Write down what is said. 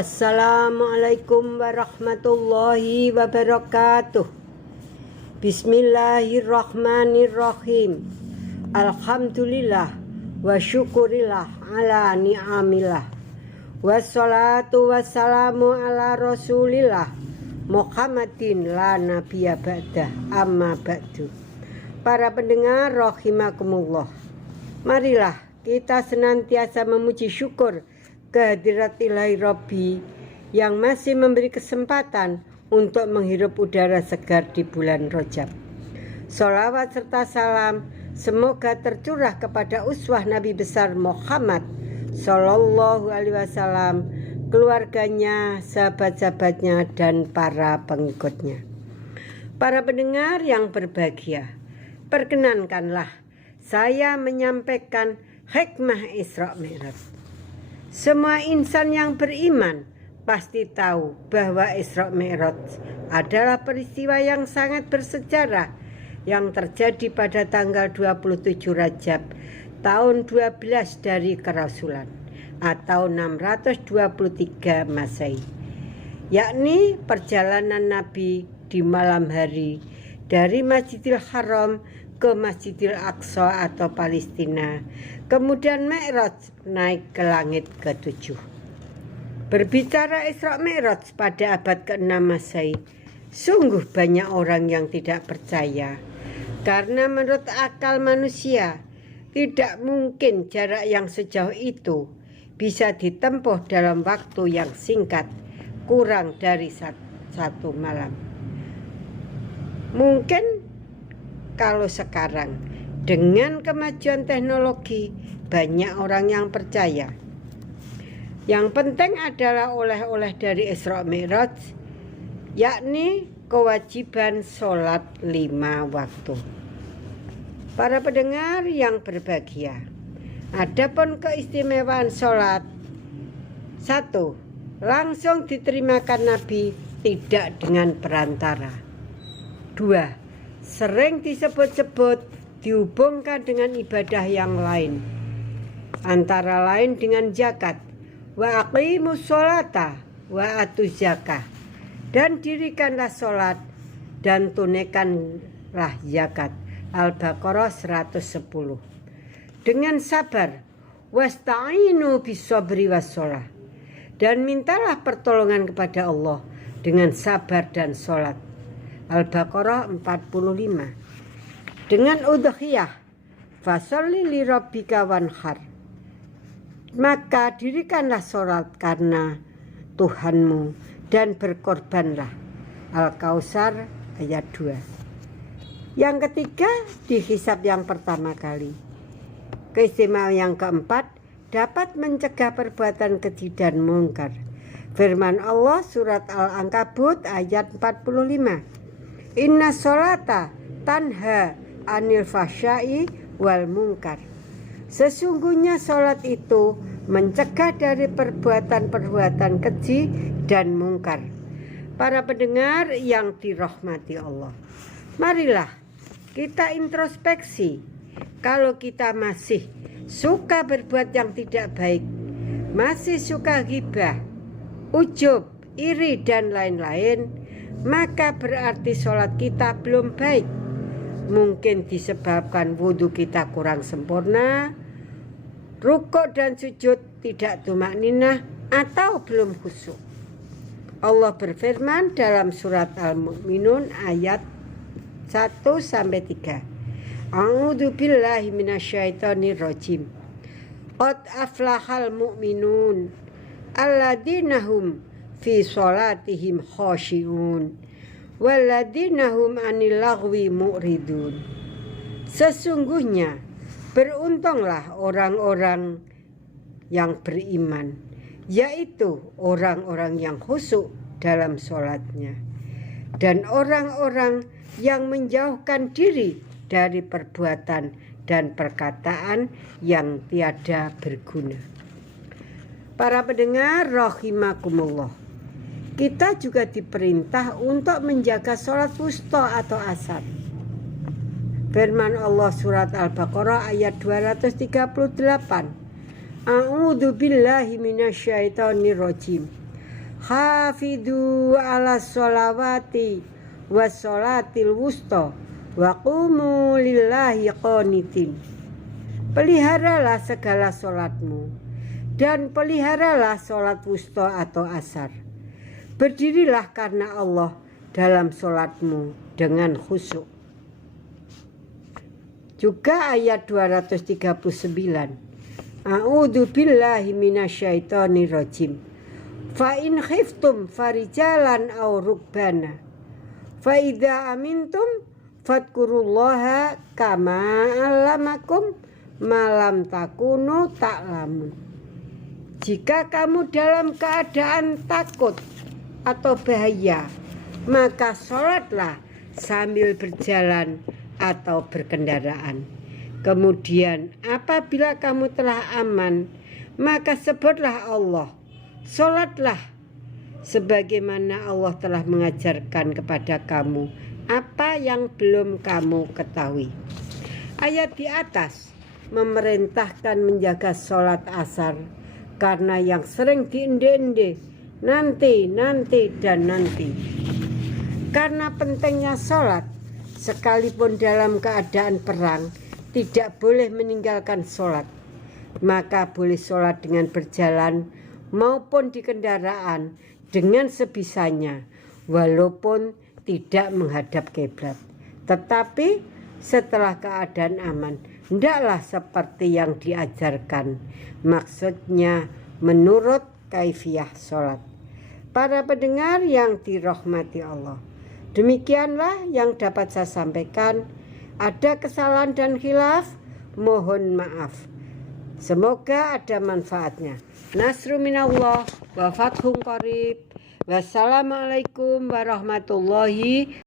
Assalamualaikum warahmatullahi wabarakatuh. Bismillahirrahmanirrahim. Alhamdulillah wa syukurillah ala ni'amillah. Wassalatu wassalamu ala rasulillah Muhammadin la nabiyya ba'dah, amma ba'du. Para pendengar rahimakumullah, marilah kita senantiasa memuji syukur kehadirat Ilahi Rabbi yang masih memberi kesempatan untuk menghirup udara segar di bulan Rajab. Sholawat serta salam semoga tercurah kepada uswah Nabi besar Muhammad Sallallahu Alaihi Wasallam, keluarganya, sahabat-sahabatnya, dan para pengikutnya. Para pendengar yang berbahagia, perkenankanlah saya menyampaikan hikmah Isra Mi'raj. Semua insan yang beriman pasti tahu bahwa Isra Mi'raj adalah peristiwa yang sangat bersejarah yang terjadi pada tanggal 27 Rajab tahun 12 dari Kerasulan atau 623 Masehi, yakni perjalanan Nabi di malam hari dari Masjidil Haram ke Masjidil Aqsa atau Palestina, kemudian Mi'raj naik ke langit ke-7. Berbicara Isra Mi'raj pada abad ke-6 Masehi, sungguh banyak orang yang tidak percaya, karena menurut akal manusia tidak mungkin jarak yang sejauh itu bisa ditempuh dalam waktu yang singkat, kurang dari satu malam. Mungkin kalau sekarang dengan kemajuan teknologi banyak orang yang percaya. Yang penting adalah oleh-oleh dari Isra Mi'raj, yakni kewajiban sholat 5 waktu. Para pendengar yang berbahagia, adapun keistimewaan sholat: 1. Langsung diterimakan Nabi, tidak dengan perantara. 2. Sering disebut-sebut dihubungkan dengan ibadah yang lain, antara lain dengan zakat, wa aqimus sholata wa atuz zakah, dan dirikanlah sholat dan tunaikanlah zakat. Al-Baqarah 110. Dengan sabar, wasta'inu bis-sabri was-shalah, dan mintalah pertolongan kepada Allah dengan sabar dan sholat. Al-Baqarah 45. Dengan udhiyah, fasholli li rabbika wanhar, maka dirikanlah sholat karena Tuhanmu dan berkorbanlah. Al-Kautsar ayat 2. Yang ketiga, dihisab yang pertama kali. Keistimewaan yang keempat, dapat mencegah perbuatan keji dan mungkar. Firman Allah surat Al-Ankabut ayat 45. Inna sholata tanha anil fahsya'i wal munkar. Sesungguhnya sholat itu mencegah dari perbuatan-perbuatan keji dan mungkar. Para pendengar yang dirahmati Allah, marilah kita introspeksi. Kalau kita masih suka berbuat yang tidak baik, masih suka ghibah, ujub, iri, dan lain-lain, maka berarti sholat kita belum baik. Mungkin disebabkan wudhu kita kurang sempurna, rukuk dan sujud tidak tumakninah, atau belum khusyuk. Allah berfirman dalam surat Al-Mu'minun ayat 1-3. A'udzu billahi minasyaitonir rajim. Qad aflahal mu'minun alladzina hum fi sholatihim khashi'un walladzina hum 'anil lagwi mu'ridun. Sesungguhnya beruntunglah orang-orang yang beriman, yaitu orang-orang yang khusyuk dalam sholatnya, dan orang-orang yang menjauhkan diri dari perbuatan dan perkataan yang tiada berguna. Para pendengar rahimakumullah, kita juga diperintah untuk menjaga sholat wusta atau asar. Firman Allah surat Al-Baqarah ayat 238. A'udzu billahi minasyaitonir rajim. Hafidhu ala sholawati was sholatil wusta wa qumu lillahi qanitin. Peliharalah segala sholatmu dan peliharalah sholat wusta atau asar. Berdirilah karena Allah dalam sholatmu dengan khusyuk. Juga ayat 239. A'udzu billahi minasyaitonir rajim. Fa in khiftum farijalan aw rukbana. Fa idza amintum fadkurullaha kama 'allamakum malam takunu ta'lamun. Jika kamu dalam keadaan takut atau bahaya, maka sholatlah sambil berjalan atau berkendaraan. Kemudian apabila kamu telah aman, maka sebutlah Allah. Sholatlah sebagaimana Allah telah mengajarkan kepada kamu apa yang belum kamu ketahui. Ayat di atas memerintahkan menjaga sholat asar karena yang sering diende-ende nanti dan nanti. Karena pentingnya sholat, sekalipun dalam keadaan perang tidak boleh meninggalkan sholat, maka boleh sholat dengan berjalan maupun di kendaraan dengan sebisanya walaupun tidak menghadap kiblat. Tetapi setelah keadaan aman, hendaklah seperti yang diajarkan, maksudnya menurut kaifiyah sholat. Para pendengar yang dirahmati Allah, demikianlah yang dapat saya sampaikan. Ada kesalahan dan khilaf, mohon maaf. Semoga ada manfaatnya. Nasru minallah wa fathun qarib. Wassalamualaikum warahmatullahi